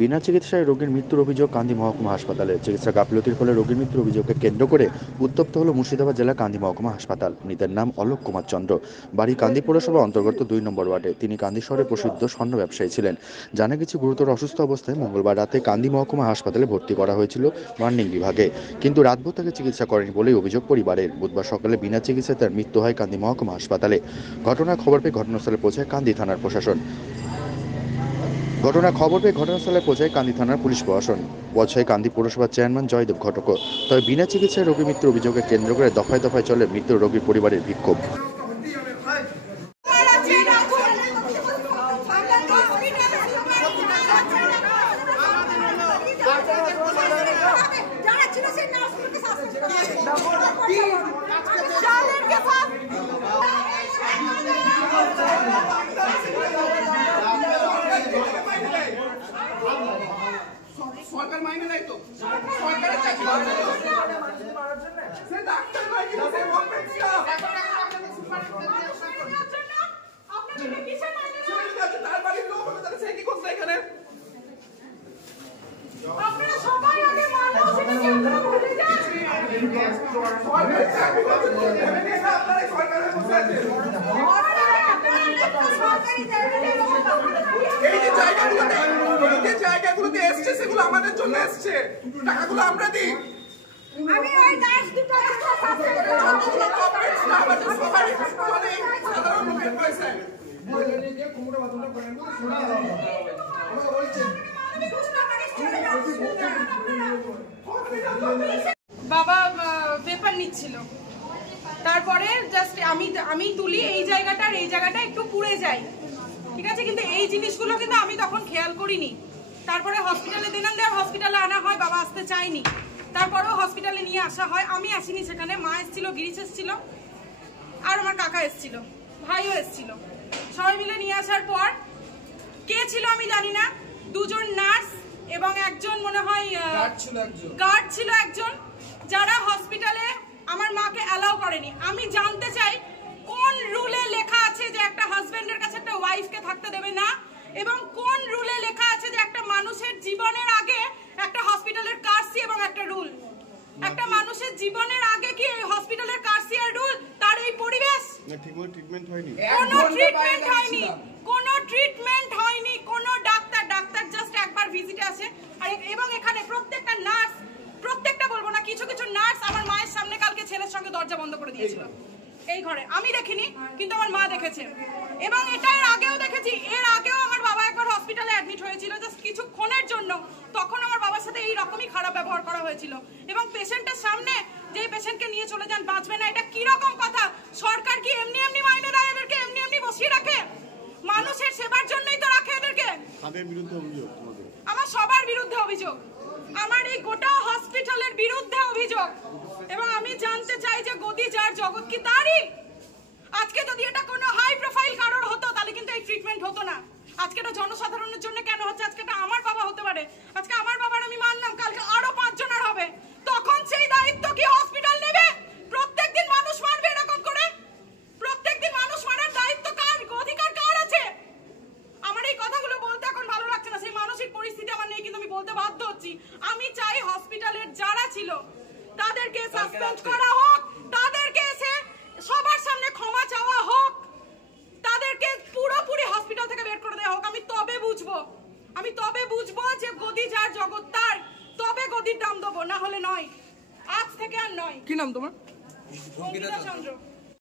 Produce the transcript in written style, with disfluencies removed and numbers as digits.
বিনা চিকিৎসায় রোগীর মৃত্যুর অভিযোগ কান্দি মহকুমা হাসপাতালে। চিকিৎসা গাফিলতির ফলে রোগীর মৃত্যুর অভিযোগকে কেন্দ্র করে উত্তপ্ত হল মুর্শিদাবাদ জেলা কান্দি মহকুমা হাসপাতাল। মৃতের নাম অলোক কুমার চন্দ্র, বাড়ি কান্দি পৌরসভা অন্তর্গত 2 নম্বর ওয়ার্ডে। তিনি কান্দি শহরে প্রসিদ্ধ স্বর্ণ ব্যবসায়ী ছিলেন। জানা গেছে গুরুতর অসুস্থ অবস্থায় মঙ্গলবার রাতে কান্দি মহকুমা হাসপাতালে ভর্তি করা হয়েছিল বার্নিং বিভাগে, কিন্তু রাতভর তাকে চিকিৎসা করেনি বলেই অভিযোগ পরিবারের। বুধবার সকালে বিনা চিকিৎসায় তার মৃত্যু হয় কান্দি মহকুমা হাসপাতালে। ঘটনার খবর পেয়ে ঘটনাস্থলে পৌঁছায় কান্দি থানার প্রশাসন। ঘটনাস্থলে পৌঁছায় কান্দি থানার পুলিশ প্রশাসন, পৌঁছায় কান্দি পৌরসভার চেয়ারম্যান জয়দেব ঘটক। তবে বিনা চিকিৎসায় রোগী মৃত্যুর অভিযোগকে কেন্দ্র করে দফায় দফায় চলে মৃত্যুর রোগীর পরিবারের বিক্ষোভ। সরকার মাইনে নাই তো, সরকারের চাকরি করে সে ডাক্তার নয় কিন্তু সে গভর্নমেন্ট স্টাফ। আপনাদের কিসের মাইনে নাই? তার বাড়ির লোক হলো, তাহলে সে কি করছে এখানে? আপনারা সবাই আগে মানুষ, এটা কি আপনারা ভুলে যান? সরকারের চাকরি করতে দেবেন না, আপনারা সরকারের বসে আছেন। এই যে জায়গাগুলোতে এসছে সেগুলো আমাদের জন্য এসছে, টাকাগুলো আমরা দিই। আমি ওই দাস দুটো সাথে যতগুলো কর্পোরেট স্টাফ আছে সবাই চলে সাধারণ লোকের পয়সা বলে যে কোমরে বাঁধনা করেন না শোনা আমরা বলছেন বাবা পেপার নিচ্ছিল, তারপরে জাস্ট আমি তুলি এই জায়গাটা একটু পুড়ে যায়, ঠিক আছে, কিন্তু এই জিনিসগুলো কিন্তু আমি তখন খেয়াল করিনি। তারপরে হসপিটালে দিলাম, হসপিটালে আনা হয়, বাবা আসতে চায়নি, তারপরেও হসপিটালে নিয়ে আসা হয়। আমি আসিনি সেখানে, মা এসেছিল, গিরিশ এসেছিল, আর আমার কাকা এসেছিল, ভাইও এসেছিল। সবাই মিলে নিয়ে আসার পর কে ছিল আমি জানি না, দুজন নার্স এবং একজন মনে হয় গার্ড ছিল একজন, যারা হসপিটালে আমার মাকে অ্যালাউ করেনি। আমি জানতে চাই কোন রুলে লেখা আছে যে একটা হাজবেন্ডের কাছে একটা ওয়াইফকে থাকতে দেবে না, এবং কোন রুলে লেখা আছে যে একটা মানুষের জীবনের আগে একটা হসপিটালের কার্সি এবং একটা রুল। একটা মানুষের জীবনের আগে কি হসপিটালের কার্সি আর রুল, তার এই পরিবেশ, ঠিকমতো ট্রিটমেন্ট হয়নি, কোনো ট্রিটমেন্ট হয়নি, কোনো ডাক্তার জাস্ট একবার ভিজিটে আসে। আর এবং এখানে প্রত্যেকটা নার্স, প্রত্যেকটা বলবো না, কিছু কিছু নার্স আমার মায়ের সামনে কালকে ছেলের সঙ্গে দরজা বন্ধ করে দিয়েছিল এই ঘরে। আমি দেখিনি, কিন্তু আমার মা দেখেছে। এবং এটা এর আগেও দেখেছি, এর আগেও আমার বাবা একবার হসপিটালে অ্যাডমিট হয়েছিল জাস্ট কিছুক্ষণের জন্য, তখন আমার বাবার সাথে এই রকমই খারাপ ব্যবহার করা হয়েছিল। এবং পেশেন্টের সামনে যে পেশেন্টকে নিয়ে চলে যান, বাঁচবে না, এটা কি রকম কথা? সরকার কি এমনি এমনি মাইনে দেয় এদেরকে, এমনি এমনি বসিয়ে রাখে? মানুষের সেবার জন্যই তো রাখে এদেরকে। আমার সবার বিরুদ্ধে অভিযোগ, আমার এই গোটা হসপিটালের বিরুদ্ধে অভিযোগ। এবং আমি জানতে চাই যে গদি যার জগৎ কি তারই? আজকে যদি এটা কোনো হাই প্রোফাইল কারোর হতো তাহলে কিন্তু এই ট্রিটমেন্ট হতো না। আজকে এটা জনসাধারণের জন্য কেন হচ্ছে? আজকে এটা আমার বাবা হতে পারে, আজকে আমার বাবার আমি মানলাম, কালকে আরো 5 জনের হবে, তখন সেই দায়িত্ব কি হসপিটাল নেবে? প্রত্যেকদিন মানুষ মারবে এরকম করে? প্রত্যেকদিন মানুষ মারার দায়িত্ব কার, অধিকার কার আছে? আমার এই কথাগুলো বলতে এখন ভালো লাগছে না, সেই মানসিক পরিস্থিতি আমার নেই, কিন্তু আমি বলতে বাধ্য হচ্ছি। আমি চাই হসপিটালের যারা ছিল তাদেরকে সাসপেন্ড করা হোক, তাদেরকে এসে সবার সামনে ক্ষমা চাওয়া হোক, তাদেরকে পুরোপুরি হসপিটাল থেকে বের করে দেওয়া হোক। আমি তবে বুঝবো যে গদি যার জগৎ তার, তবে গদির দাম দেবো, না হলে নয়, আজ থেকে আর নয়। কি নাম তোমার? অঙ্কিতা চন্দ্র।